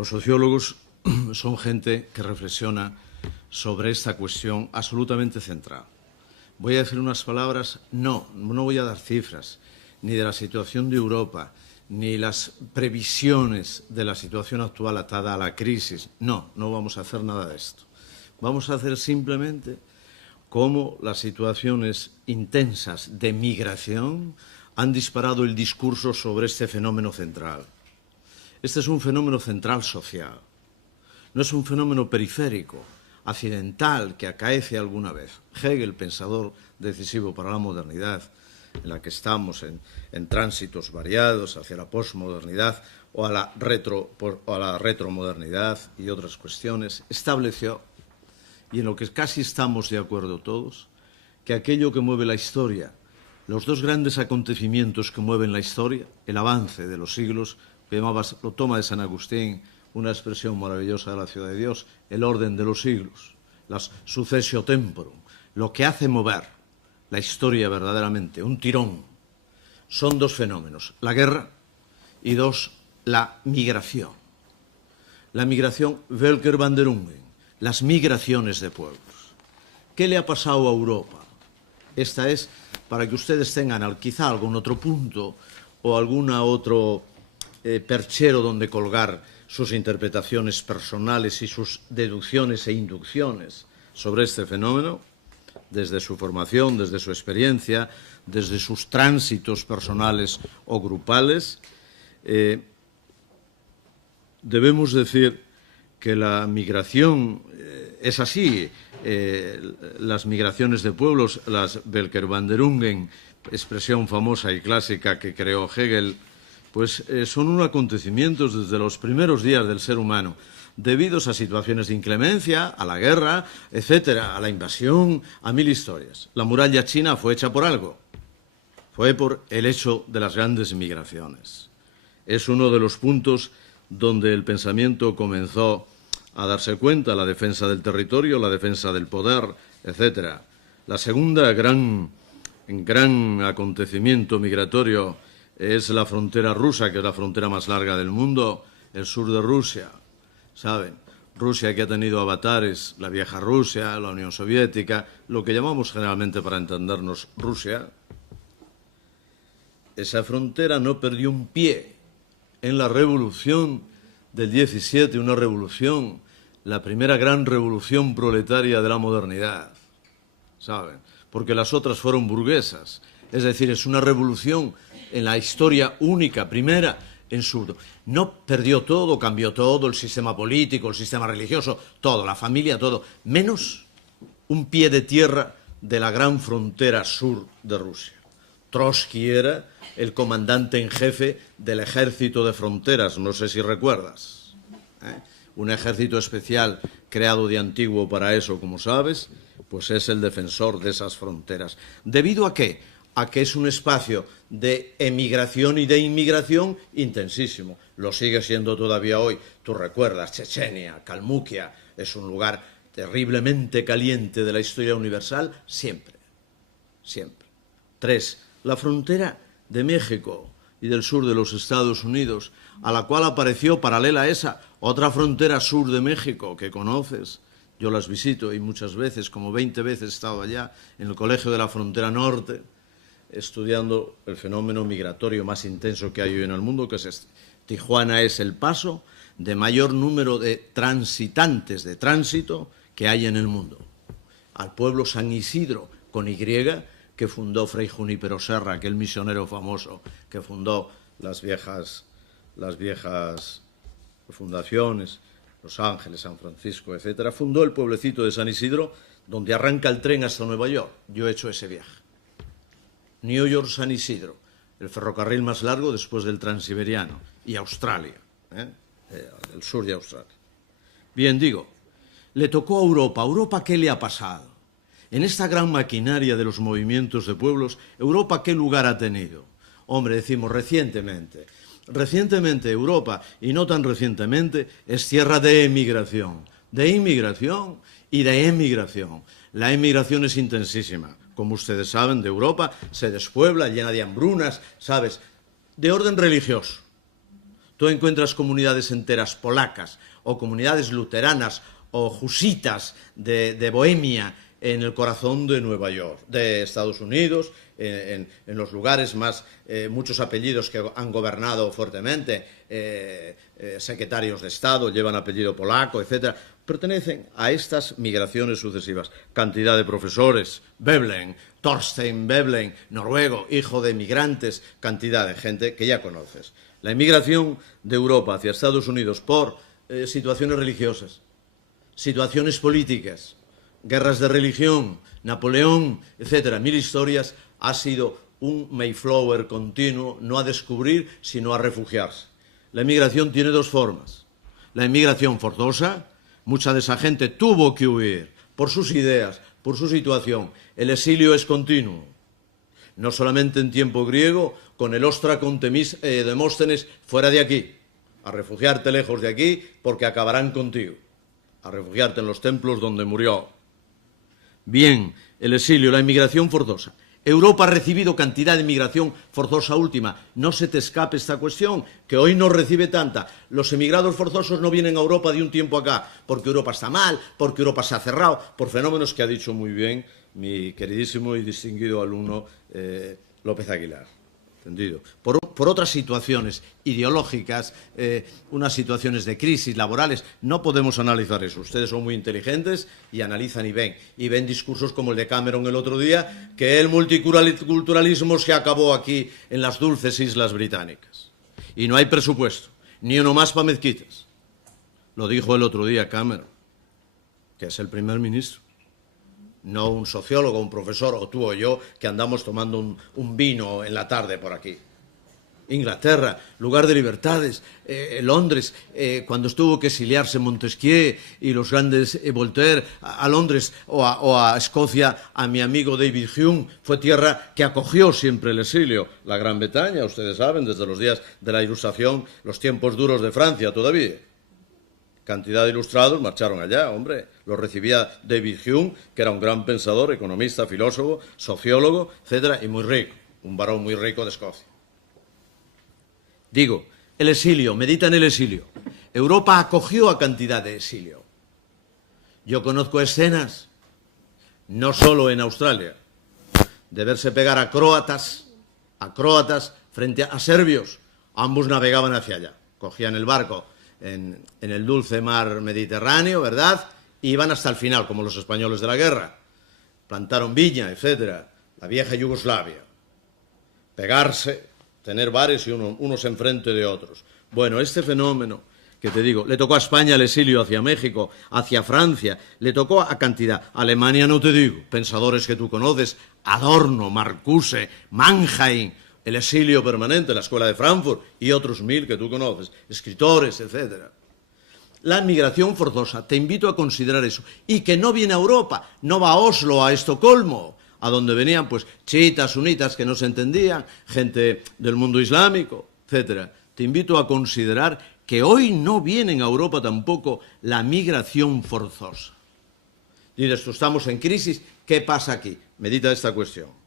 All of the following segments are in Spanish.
Los sociólogos son gente que reflexiona sobre esta cuestión absolutamente central. Voy a decir unas palabras, no voy a dar cifras, ni de la situación de Europa, ni las previsiones de la situación actual atada a la crisis. No vamos a hacer nada de esto. Vamos a hacer simplemente cómo las situaciones intensas de migración han disparado el discurso sobre este fenómeno central. Este es un fenómeno central social. No es un fenómeno periférico, accidental, que acaece alguna vez. Hegel, pensador decisivo para la modernidad, en la que estamos en tránsitos variados hacia la posmodernidad o a la retromodernidad y otras cuestiones, estableció, y en lo que casi estamos de acuerdo todos, que aquello que mueve la historia, los dos grandes acontecimientos que mueven la historia, el avance de los siglos, lo toma de San Agustín, una expresión maravillosa de la Ciudad de Dios, el orden de los siglos, las successio temporum, lo que hace mover la historia verdaderamente, un tirón. Son dos fenómenos, la guerra y dos, la migración. La migración, Völkerwanderungen, las migraciones de pueblos. ¿Qué le ha pasado a Europa? Esta es para que ustedes tengan quizá algún otro punto o algún otro perchero donde colgar sus interpretaciones personales y sus deducciones e inducciones sobre este fenómeno, desde su formación, desde su experiencia, desde sus tránsitos personales o grupales. Debemos decir que la migración es así. Las migraciones de pueblos, las Völkerwanderungen, expresión famosa y clásica que creó Hegel, pues son unos acontecimientos desde los primeros días del ser humano, debidos a situaciones de inclemencia, a la guerra, etcétera, a la invasión, a mil historias. La muralla china fue hecha por algo, fue por el hecho de las grandes migraciones. Es uno de los puntos donde el pensamiento comenzó a darse cuenta, la defensa del territorio, la defensa del poder, etcétera. La segunda gran acontecimiento migratorio es la frontera rusa, que es la frontera más larga del mundo, el sur de Rusia. ¿Saben? Rusia, que ha tenido avatares, la vieja Rusia, la Unión Soviética, lo que llamamos generalmente, para entendernos, Rusia. Esa frontera no perdió un pie en la revolución del 17, una revolución, la primera gran revolución proletaria de la modernidad, ¿saben? Porque las otras fueron burguesas. Es decir, es una revolución en la historia única, primera, en su... No perdió todo, cambió todo, el sistema político, el sistema religioso, todo, la familia, todo, menos un pie de tierra de la gran frontera sur de Rusia. Trotsky era el comandante en jefe del ejército de fronteras, no sé si recuerdas. Un ejército especial creado de antiguo para eso, como sabes, pues es el defensor de esas fronteras. ¿Debido a qué? A que es un espacio de emigración y de inmigración intensísimo. Lo sigue siendo todavía hoy. Tú recuerdas, Chechenia, Kalmukia, es un lugar terriblemente caliente de la historia universal, siempre, siempre. 3. La frontera de México y del sur de los Estados Unidos, a la cual apareció paralela a esa otra frontera sur de México que conoces. Yo las visito y muchas veces, como 20 veces he estado allá, en el Colegio de la Frontera Norte, estudiando el fenómeno migratorio más intenso que hay hoy en el mundo, que es este. Tijuana es el paso de mayor número de transitantes de tránsito que hay en el mundo. Al pueblo San Isidro, con Y, que fundó Fray Junípero Serra, aquel misionero famoso que fundó las viejas fundaciones, Los Ángeles, San Francisco, etcétera, fundó el pueblecito de San Isidro, donde arranca el tren hasta Nueva York. Yo he hecho ese viaje. New York-San Isidro, el ferrocarril más largo después del Transiberiano, y Australia, el sur de Australia. Bien, digo, le tocó a Europa. ¿Europa qué le ha pasado? En esta gran maquinaria de los movimientos de pueblos, ¿Europa qué lugar ha tenido? Hombre, decimos recientemente. Recientemente Europa, y no tan recientemente, es tierra de emigración. De inmigración y de emigración. La emigración es intensísima. Como ustedes saben, de Europa se despuebla, llena de hambrunas, ¿sabes? De orden religioso. tú encuentras comunidades enteras polacas o comunidades luteranas o jusitas de Bohemia en el corazón de Nueva York, de Estados Unidos, en los lugares más, muchos apellidos que han gobernado fuertemente, secretarios de Estado, llevan apellido polaco, etcétera, pertenecen a estas migraciones sucesivas. Cantidad de profesores, Veblen, Thorstein Veblen, noruego, hijo de migrantes, cantidad de gente que ya conoces. La inmigración de Europa hacia Estados Unidos por situaciones religiosas, situaciones políticas, guerras de religión, Napoleón, etcétera, mil historias, ha sido un Mayflower continuo, no a descubrir, sino a refugiarse. La inmigración tiene dos formas. La inmigración forzosa, mucha de esa gente tuvo que huir por sus ideas, por su situación. El exilio es continuo. No solamente en tiempo griego, con el ostra con Demóstenes, fuera de aquí, a refugiarte lejos de aquí porque acabarán contigo, a refugiarte en los templos donde murió. Bien, el exilio, la inmigración forzosa. Europa ha recibido cantidad de inmigración forzosa última. No se te escape esta cuestión, que hoy no recibe tanta. Los emigrados forzosos no vienen a Europa de un tiempo acá, porque Europa está mal, porque Europa se ha cerrado, por fenómenos que ha dicho muy bien mi queridísimo y distinguido alumno López Aguilar. ¿Entendido? Por otras situaciones ideológicas, unas situaciones de crisis laborales, no podemos analizar eso. Ustedes son muy inteligentes y analizan y ven discursos como el de Cameron el otro día, que el multiculturalismo se acabó aquí en las dulces islas británicas. Y no hay presupuesto, ni uno más para mezquitas. Lo dijo el otro día Cameron, que es el primer ministro. No un sociólogo, un profesor, o tú o yo, que andamos tomando un vino en la tarde por aquí. Inglaterra, lugar de libertades, Londres, cuando estuvo que exiliarse Montesquieu y los grandes Voltaire a Londres o a Escocia, a mi amigo David Hume, fue tierra que acogió siempre el exilio. La Gran Bretaña, ustedes saben, desde los días de la Ilustración, los tiempos duros de Francia todavía. Cantidad de ilustrados marcharon allá, hombre. Los recibía David Hume, que era un gran pensador, economista, filósofo, sociólogo, etcétera, y muy rico, un varón muy rico de Escocia. Digo, el exilio, medita en el exilio. Europa acogió a cantidad de exilio. Yo conozco escenas, no solo en Australia, de verse pegar a croatas frente a serbios. Ambos navegaban hacia allá, cogían el barco en el dulce mar Mediterráneo, ¿verdad? Y iban hasta el final, como los españoles de la guerra. Plantaron viña, etcétera. La vieja Yugoslavia. Pegarse, tener bares y unos enfrente de otros. Bueno, este fenómeno que te digo, le tocó a España el exilio hacia México, hacia Francia, le tocó a cantidad. Alemania no te digo, pensadores que tú conoces, Adorno, Marcuse, Mannheim, el exilio permanente, la Escuela de Frankfurt y otros mil que tú conoces, escritores, etcétera. La migración forzosa, te invito a considerar eso. Y que no viene a Europa, no va a Oslo, a Estocolmo, a donde venían pues chiitas, sunitas que no se entendían, gente del mundo islámico, etcétera. Te invito a considerar que hoy no vienen a Europa tampoco la migración forzosa. Dices tú, estamos en crisis, ¿qué pasa aquí? Medita esta cuestión.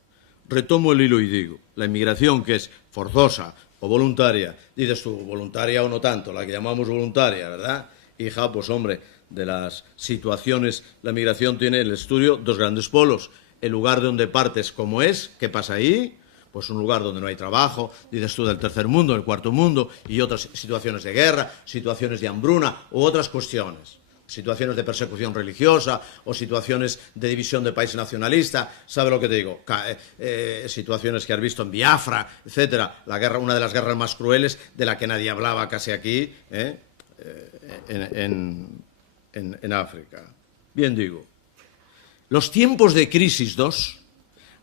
Retomo el hilo y digo, la inmigración que es forzosa o voluntaria, dices tú, voluntaria o no tanto, la que llamamos voluntaria, ¿verdad? Hija, pues hombre, de las situaciones, la migración tiene el estudio dos grandes polos. El lugar de donde partes, como es, ¿qué pasa ahí? Pues un lugar donde no hay trabajo, dices tú, del tercer mundo, del cuarto mundo, y otras situaciones de guerra, situaciones de hambruna u otras cuestiones. Situaciones de persecución religiosa o situaciones de división de país nacionalista, ¿sabe lo que te digo? Situaciones que has visto en Biafra, etcétera. La guerra, una de las guerras más crueles de la que nadie hablaba casi aquí, en África. Bien digo, los tiempos de crisis 2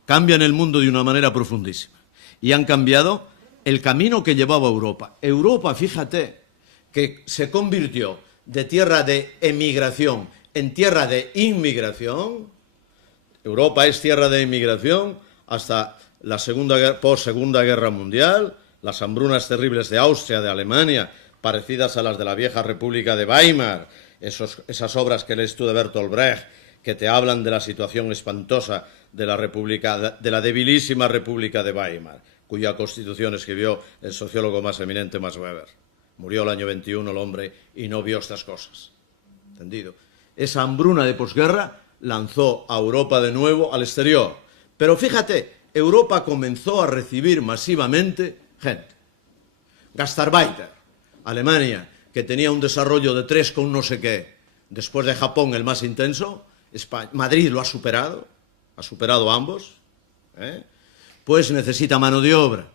cambian el mundo de una manera profundísima y han cambiado el camino que llevaba Europa. Europa, fíjate, que se convirtió de tierra de emigración en tierra de inmigración. Europa es tierra de inmigración hasta la post-segunda guerra mundial, las hambrunas terribles de Austria, de Alemania, parecidas a las de la vieja República de Weimar, esas obras que lees tú de Bertolt Brecht, que te hablan de la situación espantosa de la debilísima República de Weimar, cuya constitución escribió el sociólogo más eminente, Max Weber. Murió el año 21 el hombre y no vio estas cosas. ¿Entendido? Esa hambruna de posguerra lanzó a Europa de nuevo al exterior. Pero fíjate, Europa comenzó a recibir masivamente gente. Gastarbeiter, Alemania, que tenía un desarrollo de 3 con no sé qué, después de Japón el más intenso, Madrid lo ha superado ambos, pues necesita mano de obra.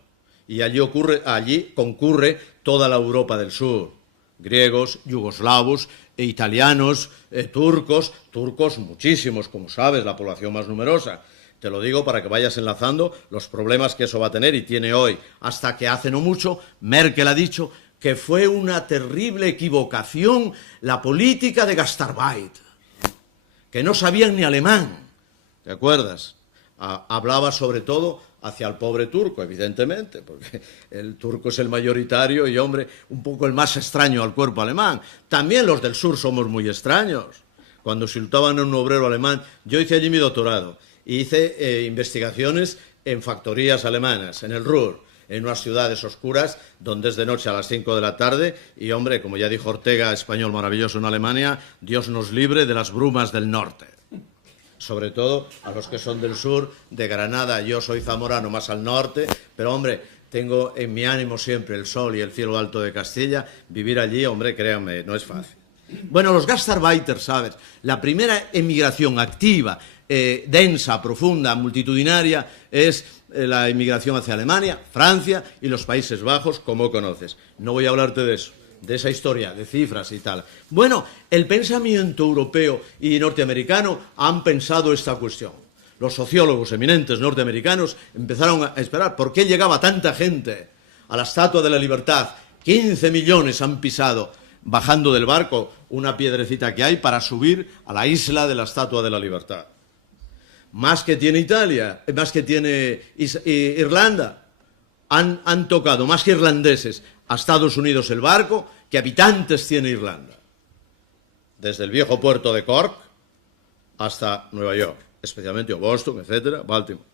Y allí concurre toda la Europa del Sur, griegos, yugoslavos, italianos, turcos muchísimos, como sabes, la población más numerosa. Te lo digo para que vayas enlazando los problemas que eso va a tener y tiene hoy. Hasta que hace no mucho, Merkel ha dicho que fue una terrible equivocación la política de Gastarbeiter, que no sabían ni alemán. ¿Te acuerdas? Hablaba sobre todo hacia el pobre turco, evidentemente, porque el turco es el mayoritario y, hombre, un poco el más extraño al cuerpo alemán. También los del sur somos muy extraños. Cuando insultaban a un obrero alemán, yo hice allí mi doctorado, y hice investigaciones en factorías alemanas, en el Ruhr, en unas ciudades oscuras, donde es de noche a las 5 de la tarde, y, hombre, como ya dijo Ortega, español maravilloso en Alemania, Dios nos libre de las brumas del norte. Sobre todo a los que son del sur, de Granada. Yo soy zamorano, más al norte, pero, hombre, tengo en mi ánimo siempre el sol y el cielo alto de Castilla. Vivir allí, hombre, créanme, no es fácil. Bueno, los Gastarbeiter, ¿sabes? La primera emigración activa, densa, profunda, multitudinaria, es la inmigración hacia Alemania, Francia y los Países Bajos, como conoces. No voy a hablarte de eso, de esa historia, de cifras y tal. Bueno, el pensamiento europeo y norteamericano han pensado esta cuestión. Los sociólogos eminentes norteamericanos empezaron a esperar por qué llegaba tanta gente a la Estatua de la Libertad. 15 millones han pisado, bajando del barco, una piedrecita que hay para subir a la isla de la Estatua de la Libertad. Más que tiene Italia, más que tiene Irlanda. Han tocado más que irlandeses a Estados Unidos el barco que habitantes tiene Irlanda. Desde el viejo puerto de Cork hasta Nueva York, especialmente Boston, etcétera, Baltimore.